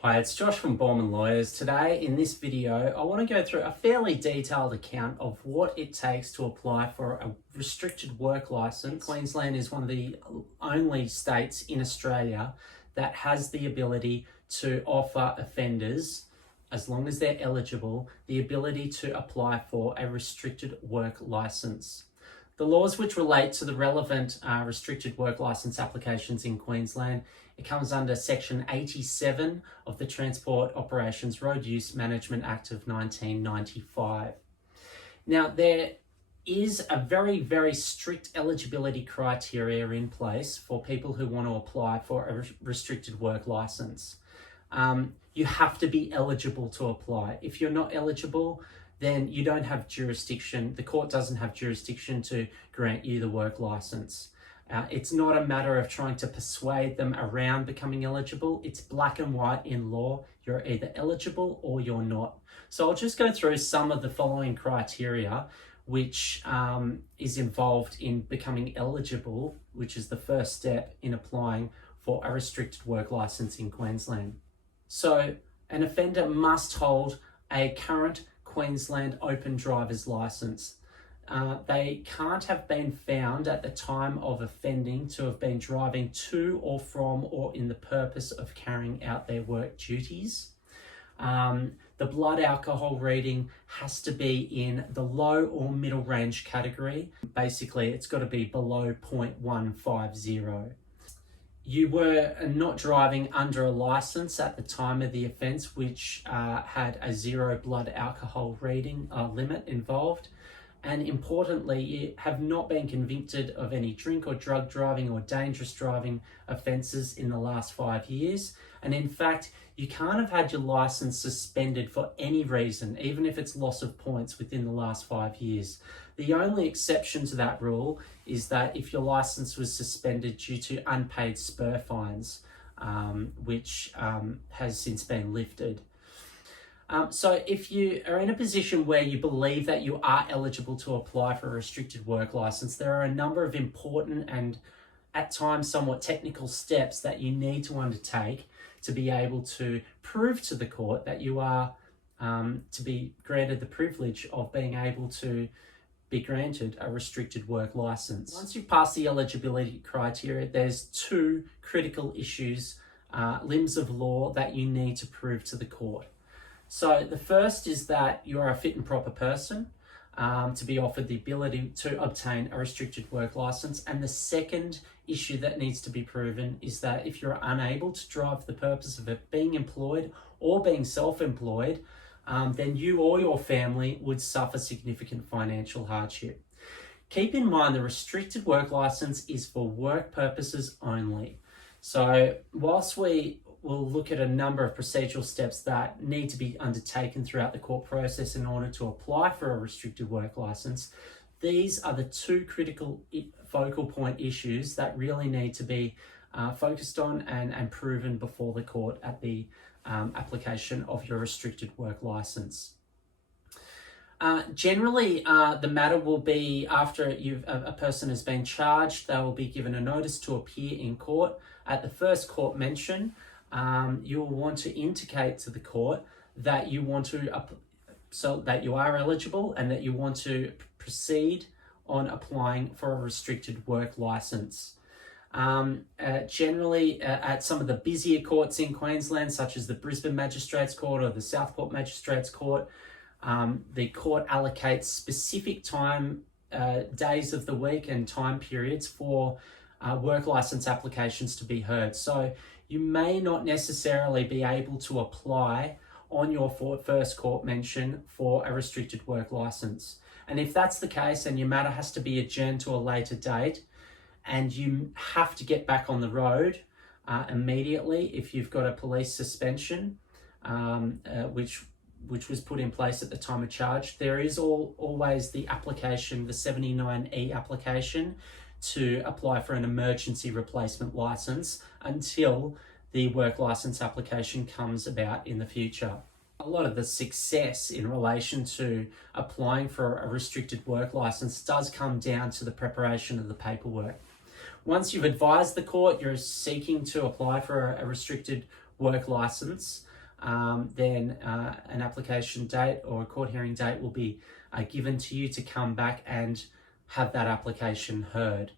Hi, it's Josh from Boorman Lawyers. Today, in this video, I want to go through a fairly detailed account of what it takes to apply for a restricted work licence. Queensland is one of the only states in Australia that has the ability to offer offenders, as long as they're eligible, the ability to apply for a restricted work licence. The laws which relate to the relevant restricted work licence applications in Queensland, it comes under Section 87 of the Transport Operations Road Use Management Act of 1995. Now, there is a very, very strict eligibility criteria in place for people who want to apply for a restricted work licence. You have to be eligible to apply. If you're not eligible, then you don't have jurisdiction. The court doesn't have jurisdiction to grant you the work licence. It's not a matter of trying to persuade them around becoming eligible. It's black and white in law. You're either eligible or you're not. So I'll just go through some of the following criteria which is involved in becoming eligible, which is the first step in applying for a restricted work licence in Queensland. So an offender must hold a current Queensland open driver's licence. They can't have been found at the time of offending to have been driving to or from or in the purpose of carrying out their work duties. The blood alcohol reading has to be in the low or middle range category. Basically, it's got to be below 0.150. You were not driving under a licence at the time of the offence, which had a 0 blood alcohol reading limit involved. And importantly, you have not been convicted of any drink or drug driving or dangerous driving offences in the last 5 years. And in fact, you can't have had your licence suspended for any reason, even if it's loss of points within the last 5 years. The only exception to that rule is that if your licence was suspended due to unpaid spur fines, which has since been lifted. So if you are in a position where you believe that you are eligible to apply for a restricted work licence, there are a number of important and at times somewhat technical steps that you need to undertake to be able to prove to the court that you are to be granted the privilege of being able to be granted a restricted work licence. Once you've passed the eligibility criteria, there's two critical issues, limbs of law that you need to prove to the court. So the first is that you are a fit and proper person to be offered the ability to obtain a restricted work licence. And the second issue that needs to be proven is that if you're unable to drive for the purpose of it being employed or being self-employed, then you or your family would suffer significant financial hardship. Keep in mind the restricted work licence is for work purposes only. So whilst we will look at a number of procedural steps that need to be undertaken throughout the court process in order to apply for a restricted work licence, these are the two critical focal point issues that really need to be focused on and proven before the court at the application of your restricted work licence. Generally, the matter will be after a person has been charged, they will be given a notice to appear in court. At the first court mention, you will want to indicate to the court that you want to, so that you are eligible and that you want to proceed on applying for a restricted work licence. Generally, at some of the busier courts in Queensland, such as the Brisbane Magistrates Court or the Southport Magistrates Court, the court allocates specific days of the week and time periods for work licence applications to be heard. So you may not necessarily be able to apply on your first court mention for a restricted work licence. And if that's the case and your matter has to be adjourned to a later date and you have to get back on the road immediately if you've got a police suspension, which was put in place at the time of charge, there is always the application, the 79E application, to apply for an emergency replacement licence until the work licence application comes about in the future. A lot of the success in relation to applying for a restricted work licence does come down to the preparation of the paperwork. Once you've advised the court you're seeking to apply for a restricted work license, then an application date or a court hearing date will be given to you to come back and have that application heard.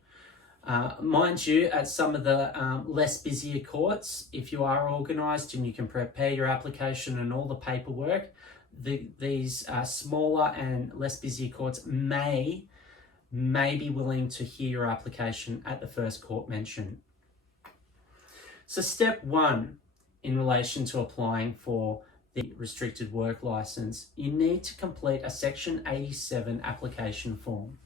Mind you, at some of the less busier courts, if you are organised and you can prepare your application and all the paperwork, these smaller and less busier courts may be willing to hear your application at the first court mention. So step one in relation to applying for the restricted work licence, you need to complete a Section 87 application form.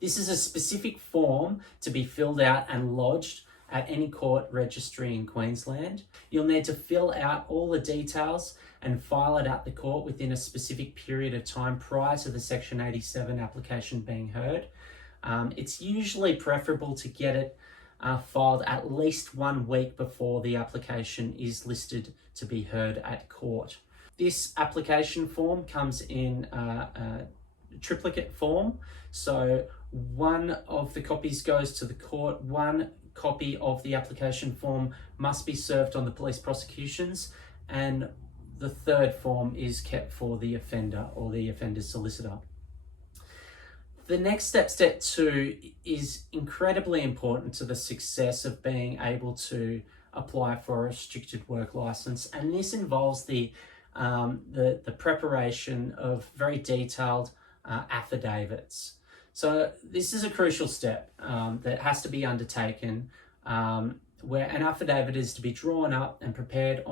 This is a specific form to be filled out and lodged at any court registry in Queensland. You'll need to fill out all the details and file it at the court within a specific period of time prior to the Section 87 application being heard. It's usually preferable to get it filed at least 1 week before the application is listed to be heard at court. This application form comes in a triplicate form, so one of the copies goes to the court, one copy of the application form must be served on the police prosecutions, and the third form is kept for the offender or the offender's solicitor. The next step, step two, is incredibly important to the success of being able to apply for a restricted work licence, and this involves the preparation of very detailed affidavits. So this is a crucial step that has to be undertaken, where an affidavit is to be drawn up and prepared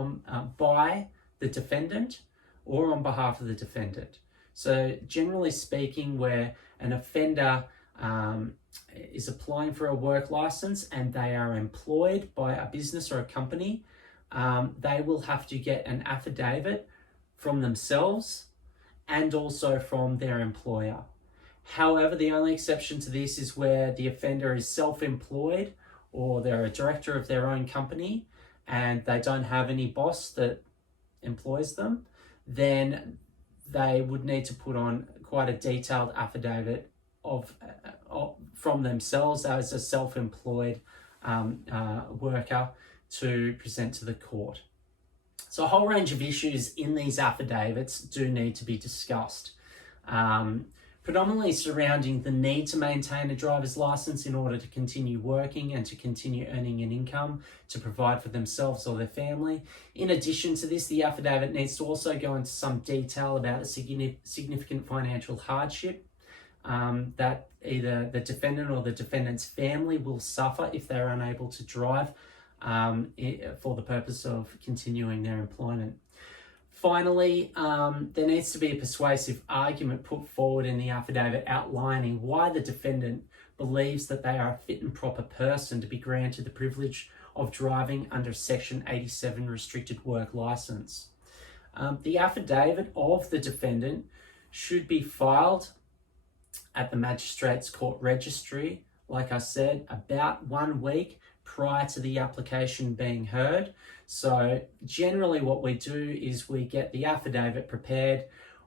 by the defendant or on behalf of the defendant. So generally speaking, where an offender is applying for a work license and they are employed by a business or a company, they will have to get an affidavit from themselves and also from their employer. However, the only exception to this is where the offender is self-employed or they're a director of their own company and they don't have any boss that employs them, then they would need to put on quite a detailed affidavit from themselves as a self-employed worker to present to the court. So a whole range of issues in these affidavits do need to be discussed, predominantly surrounding the need to maintain a driver's license in order to continue working and to continue earning an income to provide for themselves or their family. In addition to this, the affidavit needs to also go into some detail about a significant financial hardship that either the defendant or the defendant's family will suffer if they're unable to drive for the purpose of continuing their employment. Finally, there needs to be a persuasive argument put forward in the affidavit outlining why the defendant believes that they are a fit and proper person to be granted the privilege of driving under Section 87 restricted work licence. The affidavit of the defendant should be filed at the Magistrates Court Registry, like I said, about 1 week prior to the application being heard. So generally what we do is we get the affidavit prepared,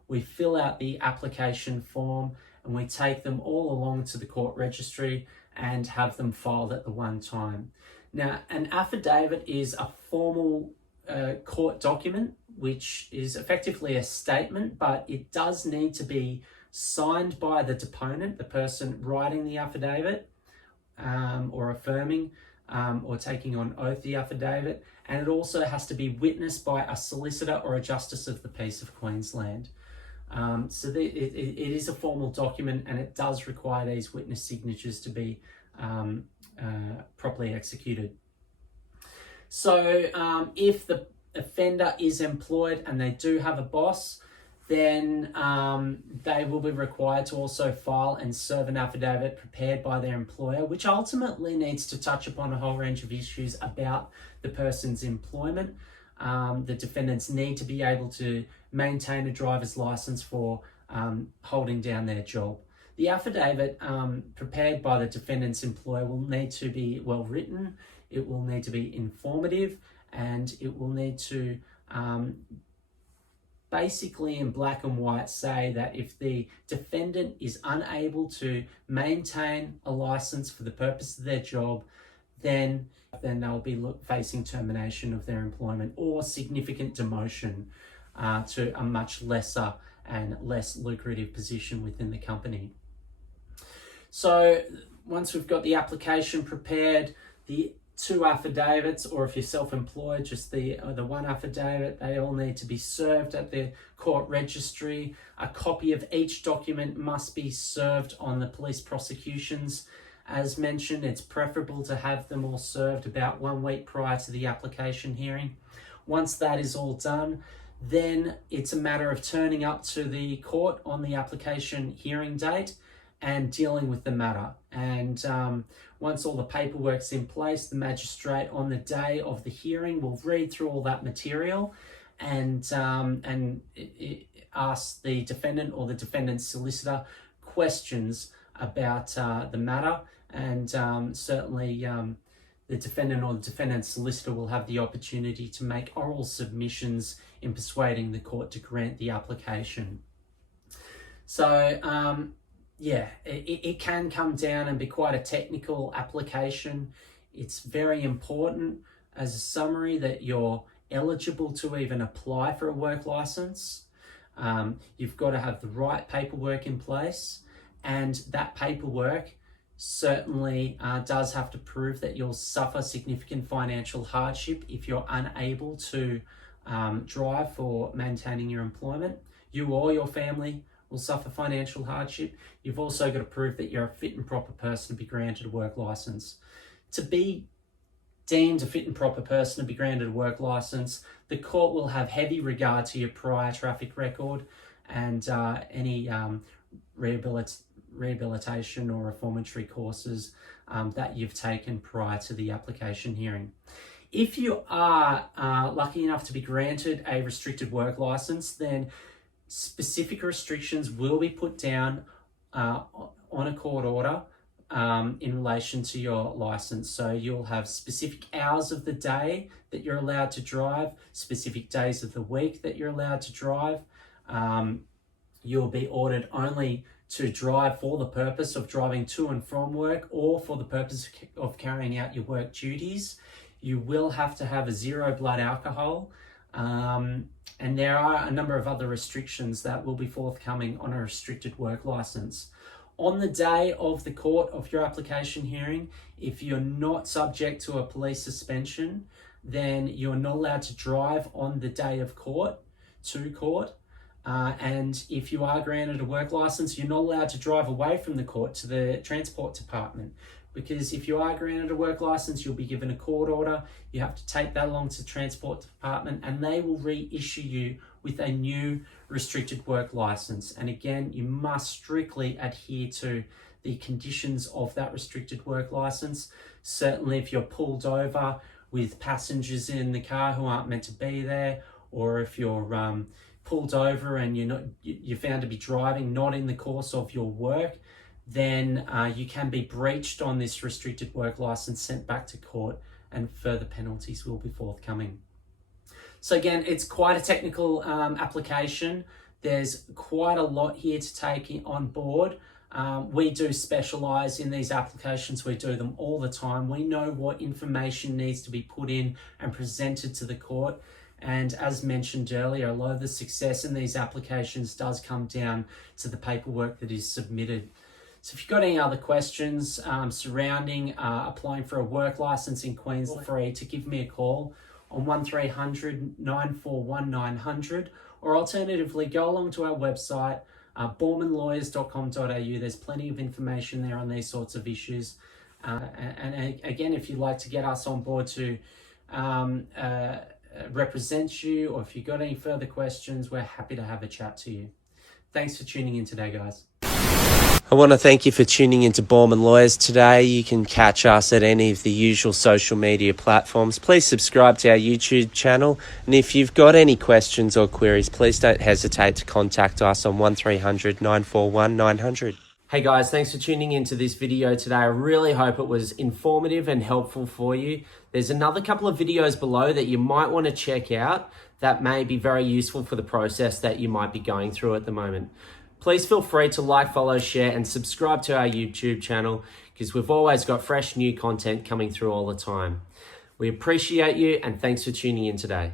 we fill out the application form, and we take them all along to the court registry and have them filed at the one time. Now, an affidavit is a formal court document, which is effectively a statement, but it does need to be signed by the deponent, the person writing the affidavit, or affirming or taking on oath the affidavit, and it also has to be witnessed by a solicitor or a justice of the peace of Queensland. So it is a formal document, and it does require these witness signatures to be properly executed. So if the offender is employed and they do have a boss, then they will be required to also file and serve an affidavit prepared by their employer, which ultimately needs to touch upon a whole range of issues about the person's employment. The defendants need to be able to maintain a driver's license for holding down their job. The affidavit prepared by the defendant's employer will need to be well written, it will need to be informative, and it will need to basically in black and white say that if the defendant is unable to maintain a license for the purpose of their job, then then they'll be facing termination of their employment or significant demotion to a much lesser and less lucrative position within the company. So once we've got the application prepared, the 2 affidavits, or if you're self-employed, just the one affidavit, they all need to be served at the court registry. A copy of each document must be served on the police prosecutions. As mentioned, it's preferable to have them all served about 1 week prior to the application hearing. Once that is all done, then it's a matter of turning up to the court on the application hearing date and dealing with the matter. And once all the paperwork's in place, the magistrate on the day of the hearing will read through all that material and ask the defendant or the defendant's solicitor questions about the matter. And certainly the defendant or the defendant's solicitor will have the opportunity to make oral submissions in persuading the court to grant the application. So yeah, it can come down and be quite a technical application. It's very important, as a summary, that you're eligible to even apply for a work license. You've got to have the right paperwork in place, and that paperwork certainly does have to prove that you'll suffer significant financial hardship if you're unable to drive for maintaining your employment. You or your family will suffer financial hardship. You've also got to prove that you're a fit and proper person to be granted a work license. To be deemed a fit and proper person to be granted a work license, the court will have heavy regard to your prior traffic record and any rehabilitation or reformatory courses that you've taken prior to the application hearing. If you are lucky enough to be granted a restricted work license, then specific restrictions will be put down on a court order in relation to your license. So you'll have specific hours of the day that you're allowed to drive, specific days of the week that you're allowed to drive. You'll be ordered only to drive for the purpose of driving to and from work or for the purpose of carrying out your work duties. You will have to have a 0 blood alcohol. And there are a number of other restrictions that will be forthcoming on a restricted work license. On the day of the court of your application hearing, if you're not subject to a police suspension, then you're not allowed to drive on the day of court to court. And if you are granted a work license, you're not allowed to drive away from the court to the transport department. Because if you are granted a work license, you'll be given a court order. You have to take that along to the transport department and they will reissue you with a new restricted work license. And again, you must strictly adhere to the conditions of that restricted work license. Certainly if you're pulled over with passengers in the car who aren't meant to be there, or if you're pulled over and you're found to be driving not in the course of your work, then you can be breached on this restricted work license, sent back to court, and further penalties will be forthcoming. So again, it's quite a technical application. There's quite a lot here to take on board. We do specialize in these applications. We do them all the time. We know what information needs to be put in and presented to the court. And as mentioned earlier, a lot of the success in these applications does come down to the paperwork that is submitted. So if you've got any other questions surrounding applying for a work license in Queensland, feel free to give me a call on 1300 941 900, or alternatively go along to our website, boormanlawyers.com.au. There's plenty of information there on these sorts of issues. And again, if you'd like to get us on board to represent you, or if you've got any further questions, we're happy to have a chat to you. Thanks for tuning in today, guys. I want to thank you for tuning into Boorman Lawyers today. You can catch us at any of the usual social media platforms. Please subscribe to our YouTube channel. And if you've got any questions or queries, please don't hesitate to contact us on 1300 941 900. Hey guys, thanks for tuning into this video today. I really hope it was informative and helpful for you. There's another couple of videos below that you might want to check out that may be very useful for the process that you might be going through at the moment. Please feel free to like, follow, share, and subscribe to our YouTube channel. because we've always got fresh new content coming through all the time. We appreciate you and thanks for tuning in today.